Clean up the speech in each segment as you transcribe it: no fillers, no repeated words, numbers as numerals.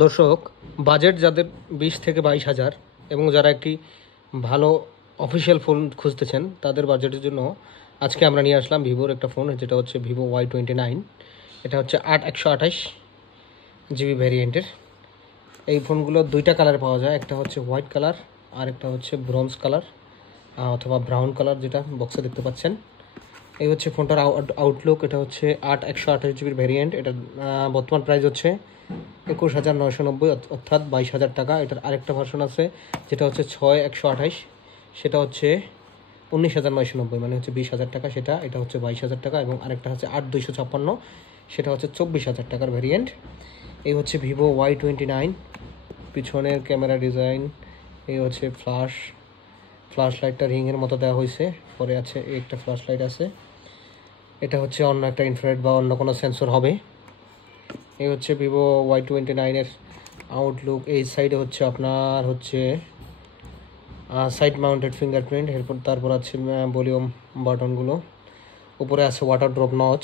দর্শক, বাজেট যাদের 20 থেকে 22 হাজার এবং যারা একটি ভালো অফিসিয়াল ফোন খুঁজতেছেন তাদের বাজেটের জন্য আজকে আমরা নিয়ে আসলাম ভিভোর একটা ফোন, যেটা হচ্ছে ভিভো Y29। এটা হচ্ছে 128GB ভ্যারিয়েন্টের। এই ফোনগুলো দুইটা কালার পাওয়া যায়, একটা হচ্ছে হোয়াইট কালার আর একটা হচ্ছে ব্রোঞ্জ কালার অথবা ব্রাউন কালার, যেটা বক্সে দেখতে পাচ্ছেন। এই হচ্ছে ফোনটার আউটলুক। এটা হচ্ছে 128GB ভ্যারিয়েন্ট। এটার বর্তমান প্রাইস হচ্ছে 21,990, অর্থাৎ 22,000 টাকা। এটার আরেকটা ভার্সন আছে যেটা হচ্ছে 6/128, সেটা হচ্ছে 19,990, মানে হচ্ছে 20,000 টাকা সেটা। এটা হচ্ছে 22,000 টাকা। এবং আরেকটা হচ্ছে 8/256, সেটা হচ্ছে 24,000 টাকার ভ্যারিয়েন্ট। এই হচ্ছে ভিভো Y29। পিছনের ক্যামেরা ডিজাইন, এই হচ্ছে ফ্ল্যাশ লাইটটা রিংয়ের মতো দেওয়া হয়েছে। পরে আছে একটা ফ্ল্যাশ লাইট আছে, এটা হচ্ছে অন্য একটা ইনফ্রারেড বা অন্য কোনো সেন্সর হবে। এই হচ্ছে ভিভো Y29-এর আউটলুক। এই সাইডে হচ্ছে আপনার হচ্ছে সাইড মাউন্টেড ফিঙ্গারপ্রিন্ট। তারপর আছে ভলিউম বাটনগুলো। উপরে আছে ওয়াটার ড্রপ নচ।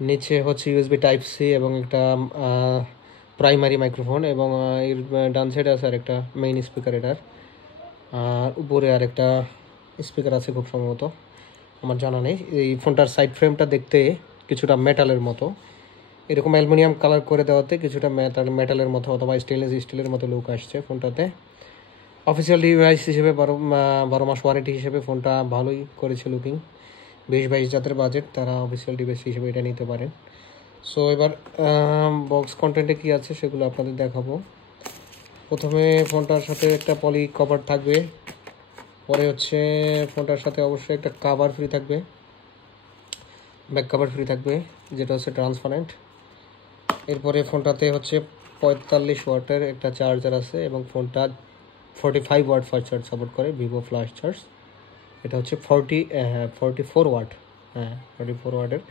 নিচে হচ্ছে USB Type-C এবং একটা প্রাইমারি মাইক্রোফোন, এবং এর ডান সাইডে আছে আরেকটা মেইন স্পিকার এটার। আর উপরে আরেকটা স্পিকার আছে খুব সম্ভবত, আমার জানা নেই। এই ফোনটার সাইড ফ্রেমটা দেখতে কিছুটা মেটালের মতো, এরকম অ্যালুমিনিয়াম কালার করে দেওয়াতে কিছুটা মেটালের মতো অথবা স্টেনলেস স্টিলের মতো লুক আসছে ফোনটাতে। অফিসিয়াল ডিভাইস হিসেবে 12 মাস ওয়ারেন্টি হিসেবে ফোনটা ভালোই করেছে লুকিং। 20-22 যাদের বাজেট তারা অফিসিয়াল ডিভাইস হিসেবে এটা নিতে পারেন। সো এবার বক্স কন্টেন্টে কী আছে সেগুলো আপনাদের দেখাবো। প্রথমে ফোনটার সাথে একটা পলি কভার থাকবে। পরে হচ্ছে ফোনটার সাথে অবশ্যই একটা কাভার ফ্রি থাকবে, ব্যাক কাভার ফ্রি থাকবে, যেটা হচ্ছে ট্রান্সপারেন্ট। এরপরে ফোনটাতে হচ্ছে 45 ওয়াটের একটা চার্জার আছে, এবং ফোনটা 45 ওয়াট ফাস্ট চার্জ সাপোর্ট করে, ভিভো ফ্ল্যাশ চার্জ। এটা হচ্ছে 44 ওয়াট, 44 ওয়াটের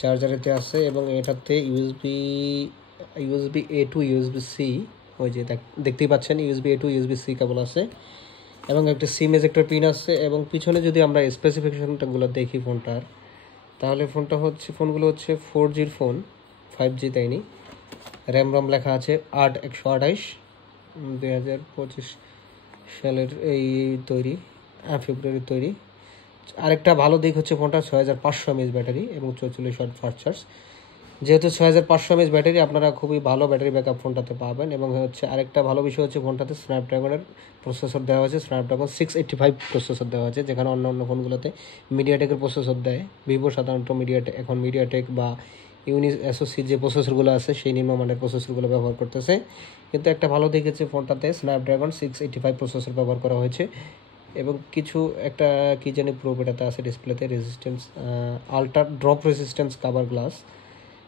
চার্জার এতে আছে। এবং এটাতে ইউএসবি A টু USB-C, ওই যে দেখতেই পাচ্ছেন USB A টু USB-C কেবল আছে, এবং একটা সিম এজেক্টর পিন আছে। এবং পিছনে যদি আমরা স্পেসিফিকেশনটাগুলো দেখি ফোনটার, তাহলে ফোনগুলো হচ্ছে 4G ফোন, 5G তাইনি। র্যাম লেখা আছে 8/128, 2025 সালের এই তৈরি, ফেব্রুয়ারির তৈরি। আরেকটা ভালো দিক হচ্ছে ফোনটা 6500 mAh ব্যাটারি এবং 44 ওয়াট ফাস্ট চার্জ। যেহেতু 6500 mAh ব্যাটারি, আপনারা খুবই ভালো ব্যাটারি ব্যাকআপ ফোনটাতে পাবেন। এবং হচ্ছে আরেকটা ভালো বিষয় হচ্ছে ফোনটাতে স্ন্যাপড্রাগনের প্রসেসর দেওয়া হয়েছে, স্ন্যাপড্রাগন 685 প্রসেসর দেওয়া হয়েছে, যেখানে অন্য ফোনগুলোতে মিডিয়াটেকের প্রসেসর দেয়। ভিভো সাধারণত মিডিয়াটেক বা SoC যে প্রসেসরগুলো আছে সেই নিম্নমানের প্রসেসরগুলো ব্যবহার করতেছে। কিন্তু একটা ভালো দিক হচ্ছে ফোনটাতে স্ন্যাপড্রাগন 685 প্রসেসর ব্যবহার করা হয়েছে। এবং কিছু একটা কি জানি প্রুফ এটাতে আছে ডিসপ্লেতে, resistance ultra drop resistance cover glass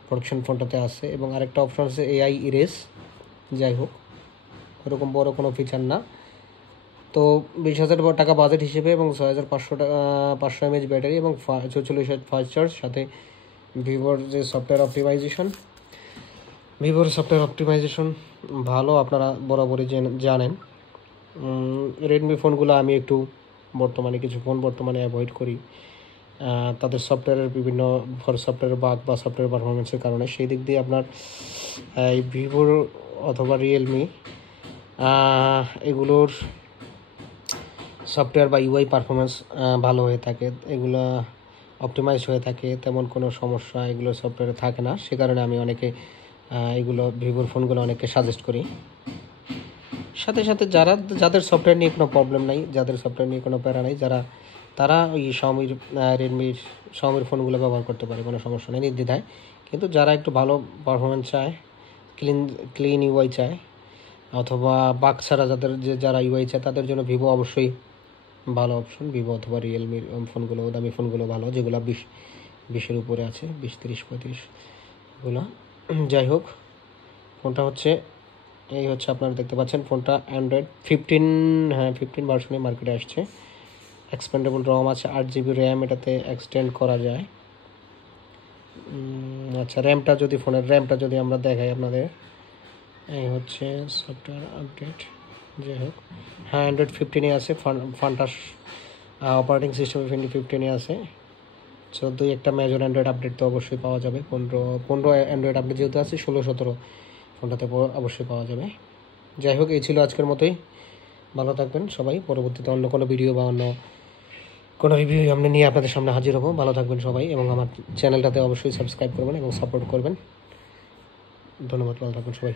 protection ফোনটাতে আছে। এবং আরেকটা অপশন আছে AI ইরেজ। যাই হোক, ওরকম বড় কোনো ফিচার না। তো 20,000 টাকা বাজেট হিসেবে এবং 6,500 mAh ব্যাটারি এবং 44 ওয়াট ফাস্ট চার্জ, সাথে ভিভোর সফটওয়্যার অপটিমাইজেশন ভালো, আপনারা বরাবরই জানেন। রেডমি ফোনগুলো আমি একটু কিছু ফোন বর্তমানে অ্যাভয়েড করি, তাদের সফটওয়্যারের বিভিন্ন সফটওয়্যারের বাগ বা সফটওয়্যার পারফরমেন্সের কারণে। সেই দিক দিয়ে আপনার এই ভিভোর অথবা রিয়েলমি এগুলোর সফটওয়্যার বা UI পারফরমেন্স ভালো হয়ে থাকে, এগুলো অপটিমাইজ হয়ে থাকে, তেমন কোনো সমস্যা এগুলো সফটওয়্যারে থাকে না। সে কারণে আমি এগুলো ভিভোর ফোনগুলো অনেককে সাজেস্ট করি। সাথে সাথে যাদের সফটওয়্যার নিয়ে কোনো প্রবলেম নাই, যাদের সফটওয়্যার নিয়ে কোনো প্যারা নেই, তারা ওই শাওমির ফোনগুলো ব্যবহার করতে পারে, কোনো সমস্যা নেই নির্দ্বিধায়। কিন্তু যারা একটু ভালো পারফরমেন্স চায়, ক্লিন UI চায়, অথবা বাক ছাড়া যারা UI চায়, তাদের জন্য ভিভো অবশ্যই ভালো অপশন। ভিভো অথবা রিয়েলমির ফোনগুলো, দামি ফোনগুলো ভালো, যেগুলো 20-20-এর উপরে আছে, 20, 30, 35 এগুলো। যাই হোক, ফোনটা হচ্ছে এই হচ্ছে আপনারা দেখতে পাচ্ছেন ফোনটা অ্যান্ড্রয়েড 15 ভার্সনে মার্কেটে আসছে। এক্সপেন্ডেবল রম আছে, 8GB র্যাম এটাতে এক্সটেন্ড করা যায়। আচ্ছা, ফোনের র্যামটা যদি আমরা দেখাই আপনাদের, এই হচ্ছে সফটওয়্যার আপডেট। যাই হোক, অ্যান্ড্রয়েড 15-এ আছে, ফান্টাস অপারেটিং সিস্টেম 15-এ আছে। 14 একটা মেজর অ্যান্ড্রয়েড আপডেট তো অবশ্যই পাওয়া যাবে। 15 অ্যান্ড্রয়েড আপডেট যেহেতু আছে, 16, 17 ফোনটাতে অবশ্যই পাওয়া যাবে। যাই হোক, এই ছিল আজকের মতোই। ভালো থাকবেন সবাই। পরবর্তীতে অন্য কোনো ভিডিও বা অন্য কোনো রিভিউ আমরা নিয়ে আপনাদের সামনে হাজির হবো। ভালো থাকবেন সবাই এবং আমার চ্যানেলটাতে অবশ্যই সাবস্ক্রাইব করবেন এবং সাপোর্ট করবেন। ধন্যবাদ, ভালো থাকবেন সবাই।